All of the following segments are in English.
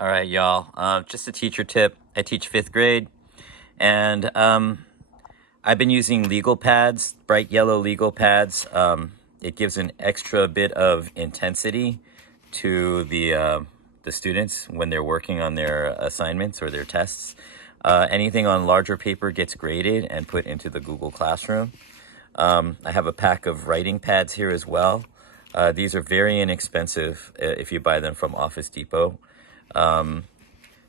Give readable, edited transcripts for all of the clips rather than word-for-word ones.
All right, y'all. Just a teacher tip. I teach fifth grade, and I've been using legal pads, bright yellow legal pads. It gives an extra bit of intensity to the students when they're working on their assignments or their tests. Anything on larger paper gets graded and put into the Google Classroom. I have a pack of writing pads here as well. These are very inexpensive if you buy them from Office Depot.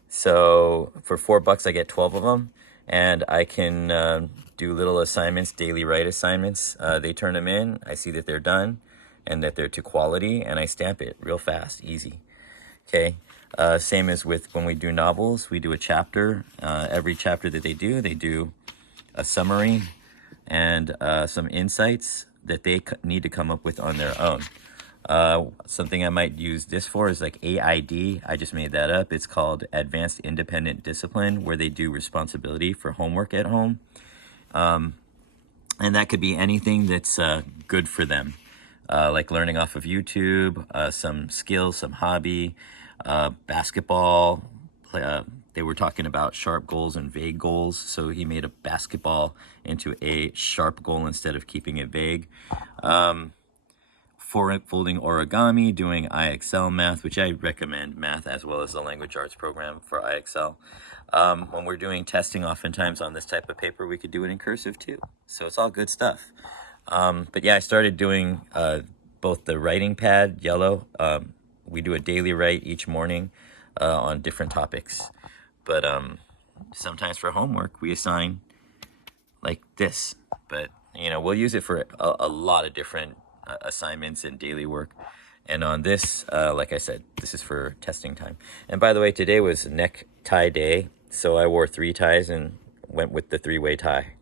So for $4, I get 12 of them, and I can do little assignments, daily write assignments. They turn them in. I see that they're done and that they're to quality, and I stamp it real fast, easy. Okay. Same as with when we do novels, we do a chapter. Every chapter that they do a summary and some insights that they need to come up with on their own. Something I might use this for is like AID. I just made that up. It's called Advanced Independent Discipline, where they do responsibility for homework at home. And that could be anything that's good for them, like learning off of YouTube, some skills, some hobby, basketball. They were talking about sharp goals and vague goals. So he made a basketball into a sharp goal instead of keeping it vague. Folding origami, doing IXL math, which I recommend math as well as the language arts program for IXL. When we're doing testing, oftentimes on this type of paper, we could do it in cursive too. So it's all good stuff. But yeah, I started doing both the writing pad, yellow. We do a daily write each morning on different topics. But sometimes for homework, we assign like this. But, we'll use it for a lot of different assignments and daily work. And on this, like I said, this is for testing time. And by the way, today was necktie day, so I wore 3 ties and went with the 3-way tie.